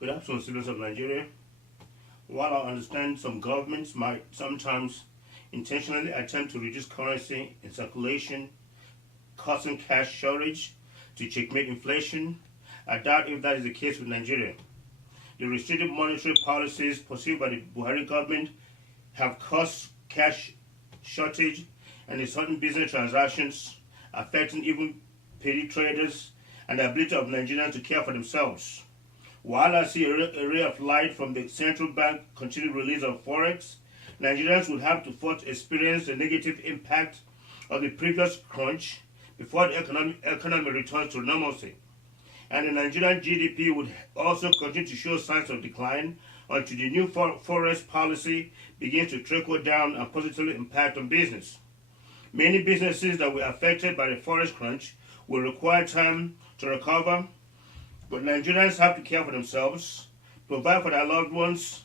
Good afternoon, citizens of Nigeria. While I understand some governments might sometimes intentionally attempt to reduce currency in circulation, causing cash shortage to checkmate inflation, I doubt if that is the case with Nigeria. The restrictive monetary policies pursued by the Buhari government have caused cash shortage and in certain business transactions, affecting even petty traders and the ability of Nigerians to care for themselves. While I see a ray of light from the central bank continued release of forex, Nigerians will have to first experience the negative impact of the previous crunch before the economy returns to normalcy. And the Nigerian GDP would also continue to show signs of decline until the new forex policy begins to trickle down and positively impact on business. Many businesses that were affected by the forex crunch will require time to recover, but Nigerians have to care for themselves, provide for their loved ones,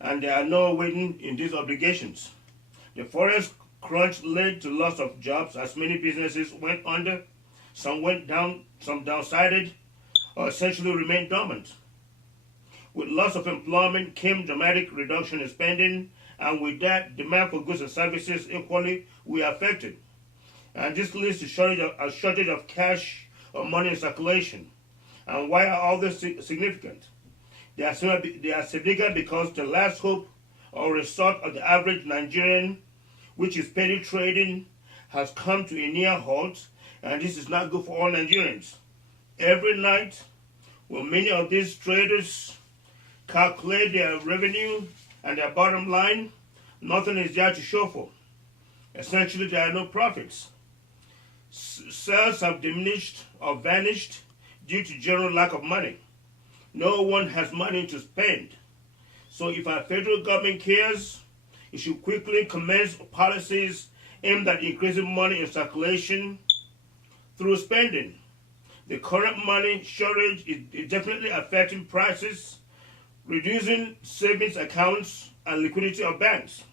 and there are no waiting in these obligations. The forex crunch led to loss of jobs as many businesses went under, some went down, some downsided, or essentially remained dormant. With loss of employment came dramatic reduction in spending, and with that, demand for goods and services equally were affected. And this leads to a shortage of cash or money in circulation. And why are all this significant? They are significant because the last hope or resort of the average Nigerian, which is petty trading, has come to a near halt, and this is not good for all Nigerians. Every night, when many of these traders calculate their revenue and their bottom line, nothing is there to show for. Essentially, there are no profits. Sales have diminished or vanished due to general lack of money. No one has money to spend. So if our federal government cares, it should quickly commence policies aimed at increasing money in circulation through spending. The current money shortage is definitely affecting prices, reducing savings accounts and liquidity of banks.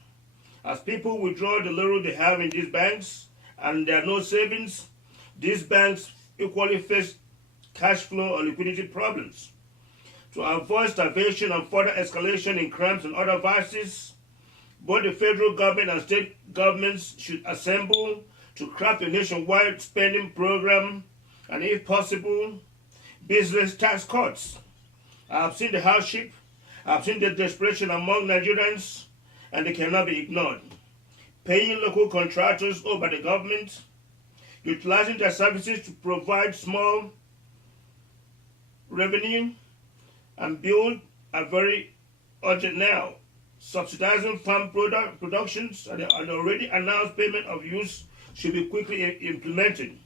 As people withdraw the little they have in these banks and there are no savings, these banks equally face cash flow or liquidity problems. To avoid starvation and further escalation in crimes and other vices, both the federal government and state governments should assemble to craft a nationwide spending program and, if possible, business tax cuts. I have seen the hardship, I have seen the desperation among Nigerians, and they cannot be ignored. Paying local contractors owed by the government, utilizing their services to provide small revenue and build are very urgent now. Subsidizing farm productions and an already announced payment of use should be quickly implemented.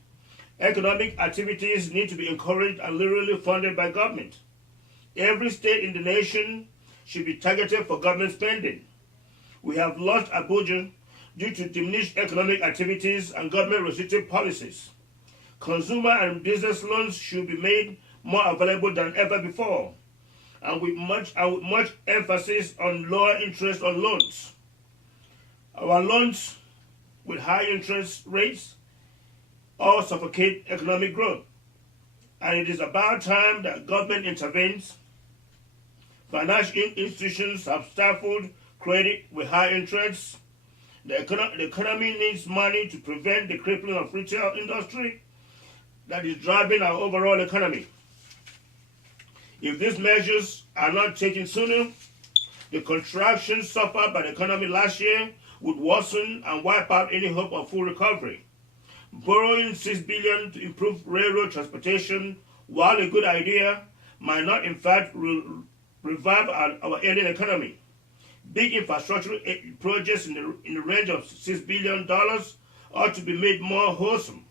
Economic activities need to be encouraged and literally funded by government. Every state in the nation should be targeted for government spending. We have lost Abuja due to diminished economic activities and government restrictive policies. Consumer and business loans should be made more available than ever before, and with much emphasis on lower interest on loans. Our loans with high interest rates all suffocate economic growth, and it is about time that government intervenes. Financial institutions have stifled credit with high interest. The economy needs money to prevent the crippling of retail industry that is driving our overall economy. If these measures are not taken sooner, the contraction suffered by the economy last year would worsen and wipe out any hope of full recovery. Borrowing $6 billion to improve railroad transportation, while a good idea, might not in fact revive our ailing economy. Big infrastructure projects in the range of $6 billion ought to be made more wholesome.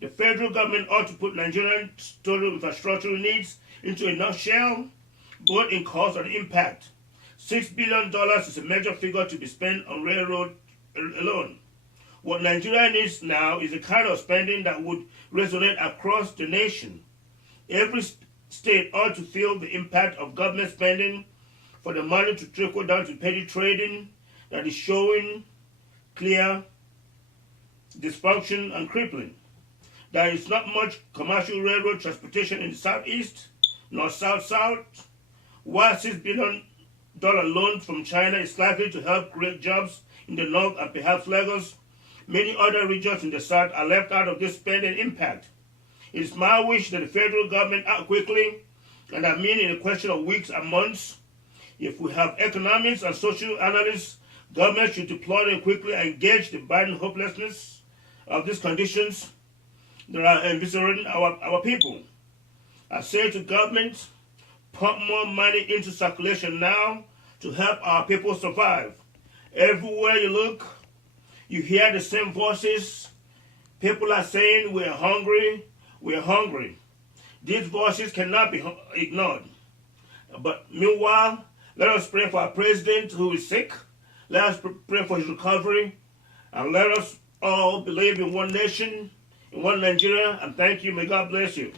The federal government ought to put Nigerian total infrastructure needs into a nutshell, both in cost and impact. $6 billion is a major figure to be spent on railroad alone. What Nigeria needs now is a kind of spending that would resonate across the nation. Every state ought to feel the impact of government spending for the money to trickle down to petty trading that is showing clear dysfunction and crippling. There is not much commercial railroad transportation in the southeast, nor south-south, While $6 billion loan from China is likely to help create jobs in the north and perhaps Lagos, many other regions in the south are left out of this spending impact. It is my wish that the federal government act quickly, and I mean in a question of weeks and months. If we have economics and social analysts, government should deploy them quickly and gauge the burden hopelessness of these conditions that are eviscerating our people. I say to government, pump more money into circulation now to help our people survive. Everywhere you look, you hear the same voices. People are saying we're hungry, we're hungry. These voices cannot be ignored. But meanwhile, let us pray for our president who is sick. Let us pray for his recovery. And let us all believe in one nation, in one Nigeria. And thank you. May God bless you.